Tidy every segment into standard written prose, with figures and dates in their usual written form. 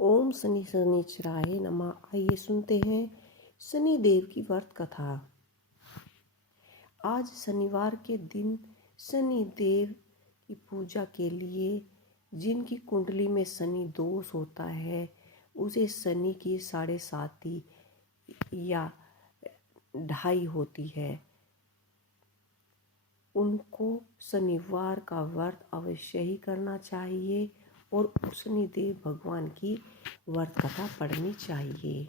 ओम शनि शनिचराय नमः। आइए सुनते हैं शनि देव की व्रत कथा। आज शनिवार के दिन शनि देव की पूजा के लिए जिनकी कुंडली में शनि दोष होता है, उसे शनि की 7.5 या 2.5 होती है, उनको शनिवार का व्रत अवश्य ही करना चाहिए और शनिदेव भगवान की व्रत कथा पढ़नी चाहिए।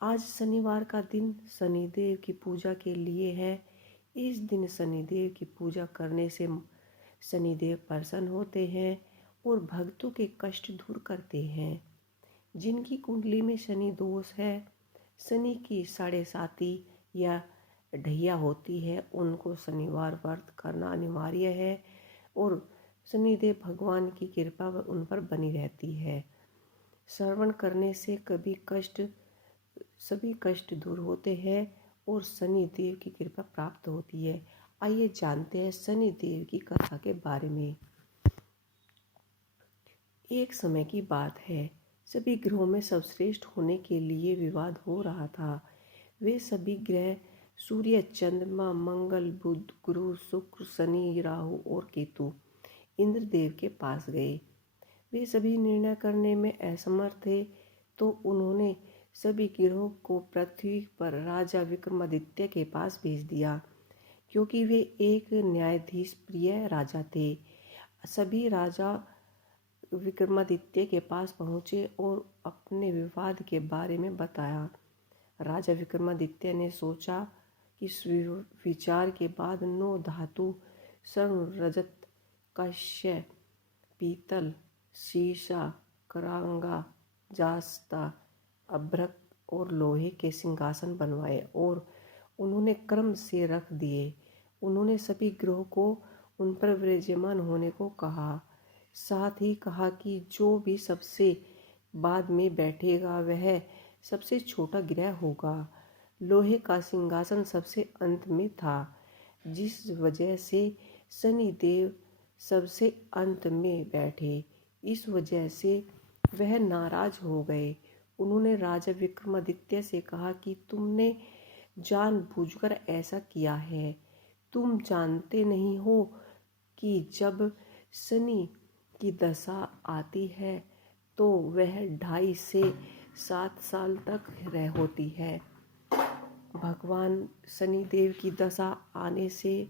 आज शनिवार का दिन शनिदेव की पूजा के लिए है। इस दिन शनिदेव की पूजा करने से शनिदेव प्रसन्न होते हैं और भक्तों के कष्ट दूर करते हैं। जिनकी कुंडली में शनि दोष है, शनि की 7.5 या ढैया होती है, उनको शनिवार व्रत करना अनिवार्य है और शनिदेव भगवान की कृपा उन पर बनी रहती है। श्रवण करने से सभी कष्ट दूर होते हैं और शनिदेव की कृपा प्राप्त होती है। आइए जानते हैं शनिदेव की कथा के बारे में। एक समय की बात है, सभी ग्रहों में सर्वश्रेष्ठ होने के लिए विवाद हो रहा था। वे सभी ग्रह सूर्य, चंद्रमा, मंगल, बुध, गुरु, शुक्र, शनि, राहु और केतु इंद्रदेव के पास गए। वे सभी निर्णय करने में असमर्थ थे, तो उन्होंने सभी ग्रहों को पृथ्वी पर राजा विक्रमादित्य के पास भेज दिया, क्योंकि वे एक न्यायाधीश प्रिय राजा थे। सभी राजा विक्रमादित्य के पास पहुँचे और अपने विवाद के बारे में बताया। राजा विक्रमादित्य ने सोचा कि विचार के बाद 9 धातु स्वर्ण, रजत, कांस्य, पीतल, शीशा, करांगा, जास्ता, अभ्रक और लोहे के सिंहासन बनवाए और उन्होंने क्रम से रख दिए। उन्होंने सभी ग्रहों को उन पर विराजमान होने को कहा। साथ ही कहा कि जो भी सबसे बाद में बैठेगा वह सबसे छोटा ग्रह होगा। लोहे का सिंहासन सबसे अंत में था, जिस वजह से शनि देव सबसे अंत में बैठे। इस वजह से वह नाराज हो गए। उन्होंने राजा विक्रमादित्य से कहा कि तुमने जानबूझकर ऐसा किया है। तुम जानते नहीं हो कि जब शनि की दशा आती है तो वह 2.5 से 7 साल तक होती है। भगवान शनिदेव की दशा आने से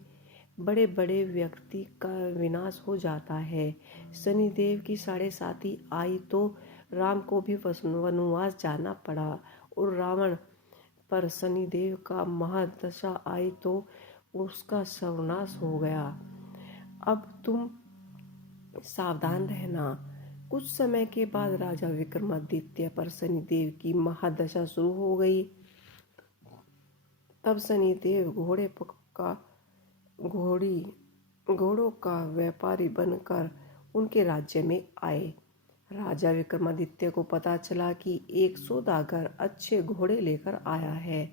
बड़े बड़े व्यक्ति का विनाश हो जाता है। शनिदेव की 7.5 आई तो राम को भी वनवास जाना पड़ा और रावण पर शनिदेव का महादशा आई तो उसका सर्वनाश हो गया। अब तुम सावधान रहना। कुछ समय के बाद राजा विक्रमादित्य पर शनिदेव की महादशा शुरू हो गई। तब शनिदेव घोड़ों का व्यापारी बनकर उनके राज्य में आए। राजा विक्रमादित्य को पता चला कि एक सौदागर अच्छे घोड़े लेकर आया है,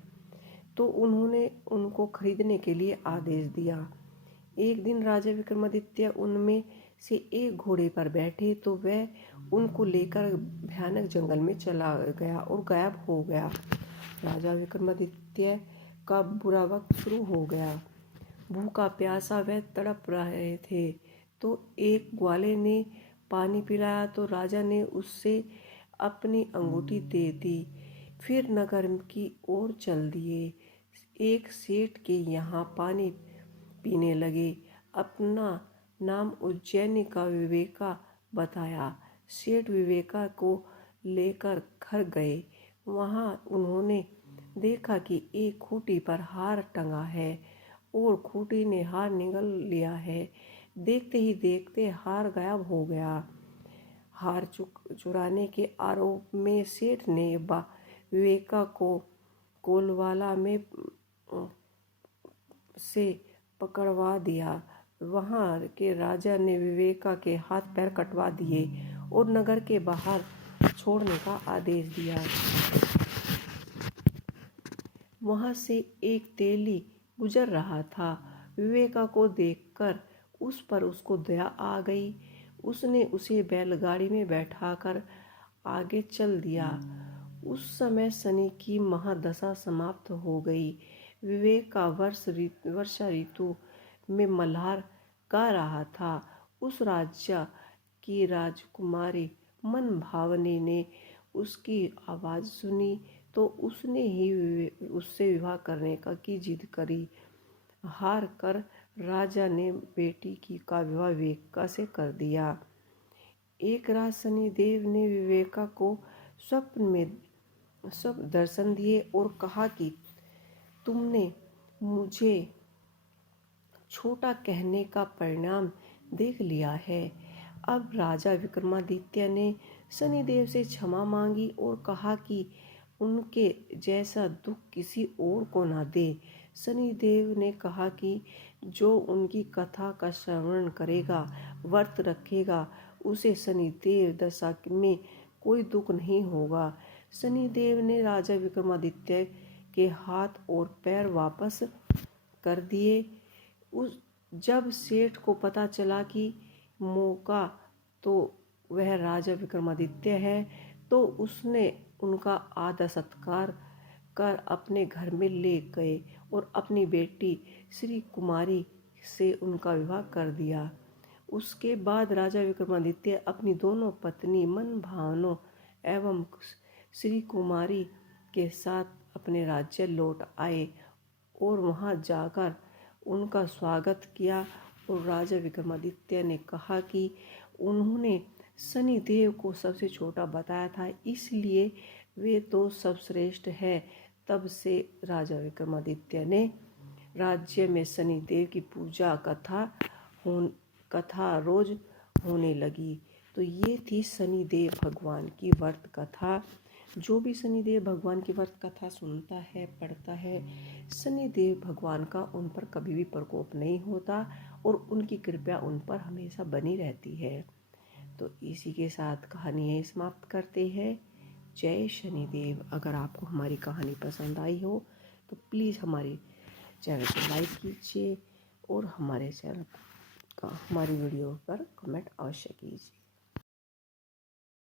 तो उन्होंने उनको खरीदने के लिए आदेश दिया। एक दिन राजा विक्रमादित्य उनमें से एक घोड़े पर बैठे तो वह उनको लेकर भयानक जंगल में चला गया और गायब हो गया। राजा विक्रमादित्य का बुरा वक्त शुरू हो गया। भूखा प्यासा वह तड़प रहे थे, तो एक ग्वाले ने पानी पिलाया तो राजा ने उससे अपनी अंगूठी दे दी। फिर नगर की ओर चल दिए। एक सेठ के यहाँ पानी पीने लगे। अपना नाम उज्जैनी का विवेका बताया। सेठ विवेका को लेकर घर गए। वहाँ उन्होंने देखा कि एक खूंटी पर हार टंगा है और खूंटी ने हार निगल लिया है। देखते ही देखते हार गायब हो गया। हार चुराने के आरोप में सेठ ने विवेका को कोलवाला में से पकड़वा दिया। वहाँ के राजा ने विवेका के हाथ पैर कटवा दिए और नगर के बाहर छोड़ने का आदेश दिया। वहाँ से एक तेली गुजर रहा था। विवेका को देखकर उस पर उसको दया आ गई। उसने उसे बैलगाड़ी में बैठाकर आगे चल दिया। उस समय शनि की महादशा समाप्त हो गई। विवेक का वर्षा ऋतु में मल्हार गा रहा था। उस राज्य की राजकुमारी मनभावनी ने उसकी आवाज़ सुनी तो उसने ही उससे विवाह करने की जिद करी। हार कर राजा ने बेटी का विवाह विवेका से कर दिया। एक रात शनिदेव ने विवेका को स्वप्न में सब दर्शन दिए और कहा कि तुमने मुझे छोटा कहने का परिणाम देख लिया है। अब राजा विक्रमादित्य ने शनिदेव से क्षमा मांगी और कहा कि उनके जैसा दुख किसी और को ना दे। शनिदेव ने कहा कि जो उनकी कथा का श्रवण करेगा, व्रत रखेगा, उसे शनिदेव दशा में कोई दुख नहीं होगा। शनिदेव ने राजा विक्रमादित्य के हाथ और पैर वापस कर दिए। जब सेठ को पता चला कि मौका तो वह राजा विक्रमादित्य है, तो उसने उनका आदर सत्कार कर अपने घर में ले गए और अपनी बेटी श्री कुमारी से उनका विवाह कर दिया। उसके बाद राजा विक्रमादित्य अपनी दोनों पत्नी मनभावनो एवं श्री कुमारी के साथ अपने राज्य लौट आए और वहां जाकर उनका स्वागत किया। और राजा विक्रमादित्य ने कहा कि उन्होंने शनिदेव को सबसे छोटा बताया था, इसलिए वे तो सर्वश्रेष्ठ है। तब से राजा विक्रमादित्य ने राज्य में शनिदेव की पूजा कथा रोज होने लगी। तो ये थी शनिदेव भगवान की व्रत कथा। जो भी शनिदेव भगवान की व्रत कथा सुनता है, पढ़ता है, शनिदेव भगवान का उन पर कभी भी प्रकोप नहीं होता और उनकी कृपा उन पर हमेशा बनी रहती है। तो इसी के साथ कहानी यही समाप्त करते हैं। जय शनिदेव। अगर आपको हमारी कहानी पसंद आई हो तो प्लीज़ हमारे चैनल को लाइक कीजिए और हमारे चैनल का हमारी वीडियो पर कमेंट अवश्य कीजिए।